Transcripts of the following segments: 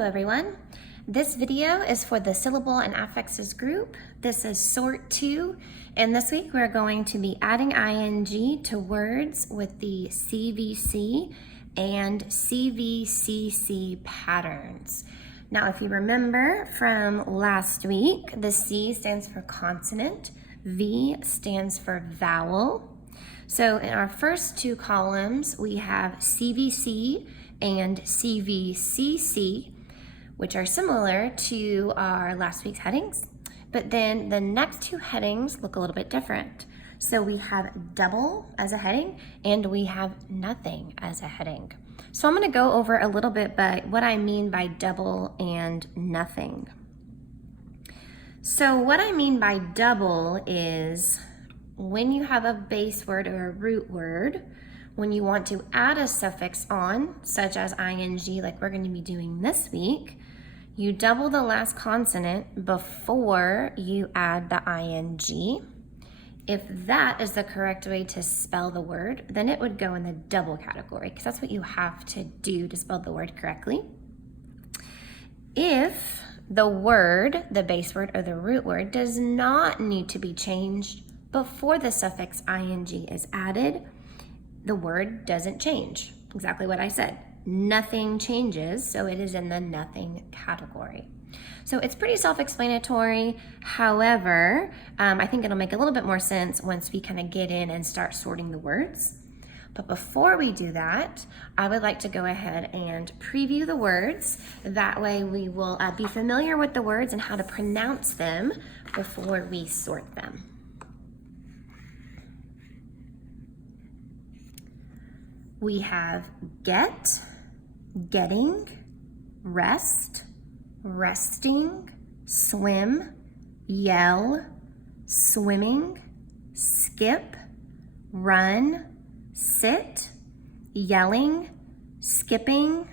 Hello everyone. This video is for the syllable and affixes group. This is sort 2, and this week we're going to be adding ing to words with the CVC and CVCC patterns. Now if you remember from last week, the C stands for consonant, V stands for vowel. So in our first two columns we have CVC and CVCC, which are similar to our last week's headings, but then the next two headings look a little bit different. So we have double as a heading and we have nothing as a heading. So I'm going to go over a little bit but what I mean by double and nothing. So what I mean by double is when you have a base word or a root word, when you want to add a suffix on, such as ing, like we're going to be doing this week, you double the last consonant before you add the ing. If that is the correct way to spell the word, then it would go in the double category, because that's what you have to do to spell the word correctly. If the word, the base word or the root word, does not need to be changed before the suffix ing is added, the word doesn't change. Exactly what I said. Nothing changes, so it is in the nothing category. So it's pretty self-explanatory. However, I think it'll make a little bit more sense once we kind of get in and start sorting the words. But before we do that, I would like to go ahead and preview the words. That way we will be familiar with the words and how to pronounce them before we sort them. We have get, getting, rest, resting, swim, yell, swimming, skip, run, sit, yelling, skipping,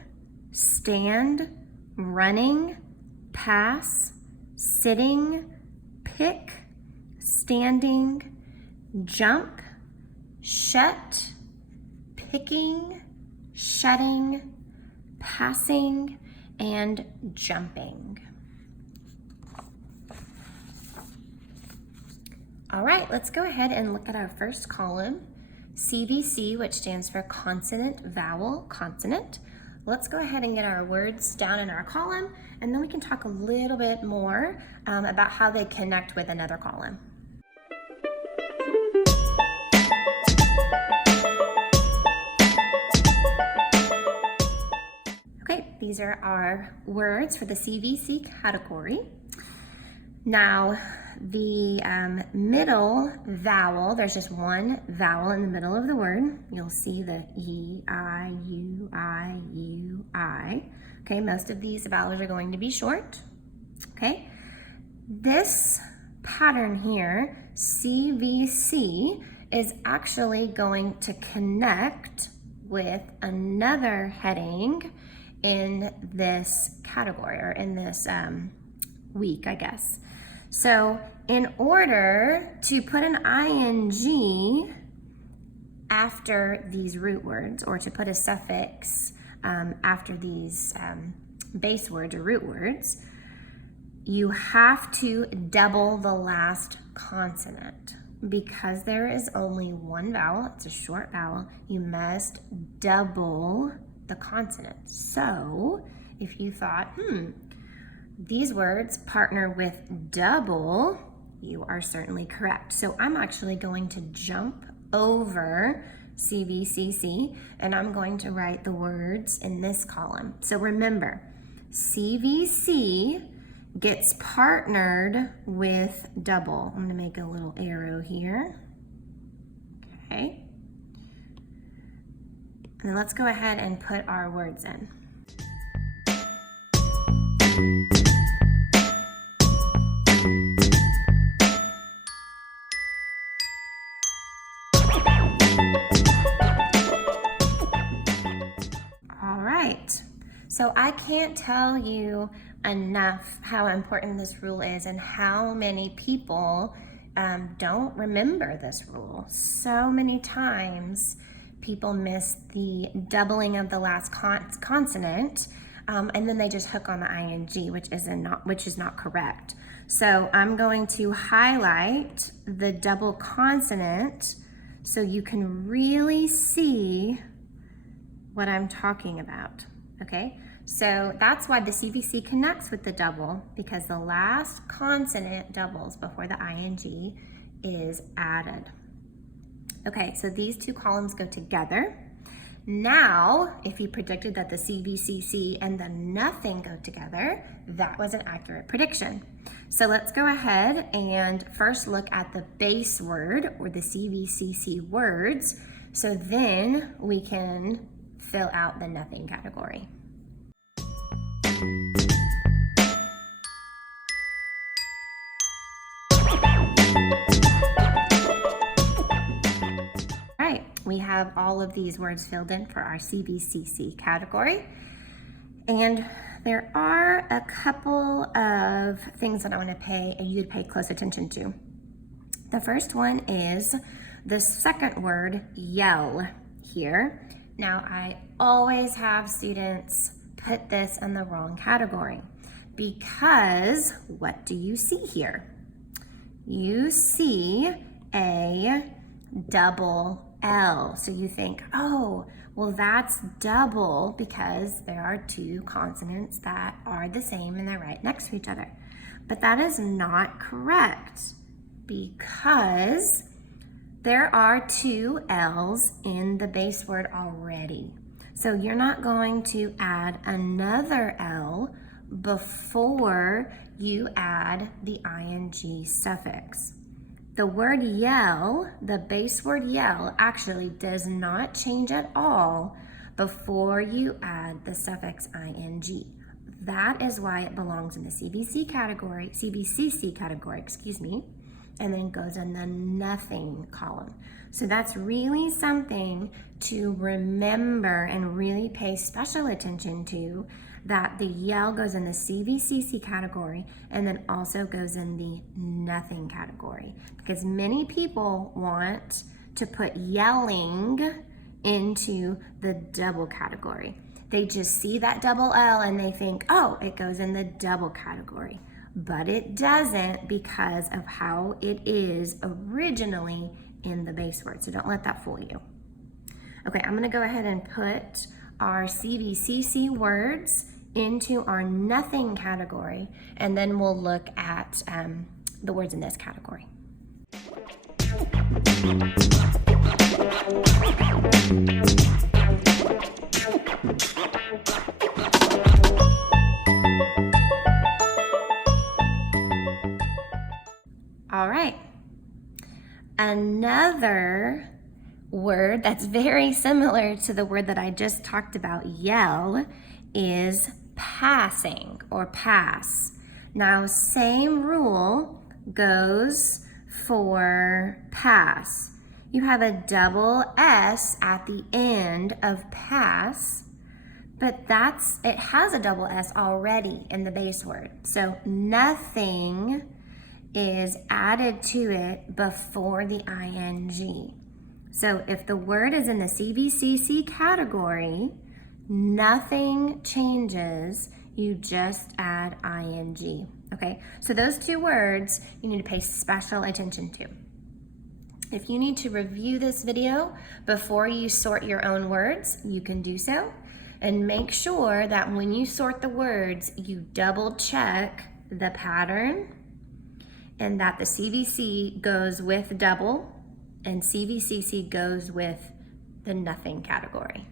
stand, running, pass, sitting, pick, standing, jump, shut, picking, shutting, passing, and jumping. All right, let's go ahead and look at our first column, CVC, which stands for consonant, vowel, consonant. Let's go ahead and get our words down in our column, and then we can talk a little bit more about how they connect with another column. These are our words for the CVC category. Now, the middle vowel, there's just one vowel in the middle of the word. You'll see the E, I, U, I, U, I. Okay, most of these vowels are going to be short. Okay, this pattern here, CVC, is actually going to connect with another heading in this category, or in this week, I guess. So in order to put an ing after these root words, or to put a suffix after these base words or root words, you have to double the last consonant. Because there is only one vowel, it's a short vowel, you must double the consonant. So if you thought, these words partner with double, you are certainly correct. So I'm actually going to jump over CVCC and I'm going to write the words in this column. So remember, CVC gets partnered with double. I'm going to make a little arrow here. Okay. And then let's go ahead and put our words in. All right, so I can't tell you enough how important this rule is and how many people don't remember this rule. So many times people miss the doubling of the last consonant and then they just hook on the ing, which is not correct. So I'm going to highlight the double consonant so you can really see what I'm talking about, okay? So that's why the CVC connects with the double, because the last consonant doubles before the ing is added. Okay, so these two columns go together. Now, if you predicted that the CVCC and the nothing go together, that was an accurate prediction. So let's go ahead and first look at the base word, or the CVCC words, so then we can fill out the nothing category. We have all of these words filled in for our CVCC category. And there are a couple of things that I want to you'd pay close attention to. The first one is the second word, yell, here. Now, I always have students put this in the wrong category, because what do you see here? You see a double L. So you think, oh, well, that's double because there are two consonants that are the same and they're right next to each other. But that is not correct, because there are two L's in the base word already. So you're not going to add another L before you add the ing suffix. The word yell, the base word yell, actually does not change at all before you add the suffix ing. That is why it belongs in the CVCC category, and then goes in the nothing column. So that's really something to remember and really pay special attention to, that the yell goes in the CVCC category and then also goes in the nothing category, because many people want to put yelling into the double category. They just see that double L and they think, oh, it goes in the double category. But it doesn't, because of how it is originally in the base word. So don't let that fool you. Okay, I'm gonna go ahead and put our CVCC words into our nothing category, and then we'll look at the words in this category. All right, another word that's very similar to the word that I just talked about, yell, is passing or pass. Now, same rule goes for pass. You have a double S at the end of pass, but it has a double S already in the base word. So nothing is added to it before the ing. So if the word is in the CVCC category, nothing changes, you just add ing, okay? So those two words you need to pay special attention to. If you need to review this video before you sort your own words, you can do so. And make sure that when you sort the words, you double check the pattern and that the CVC goes with double and CVCC goes with the nothing category.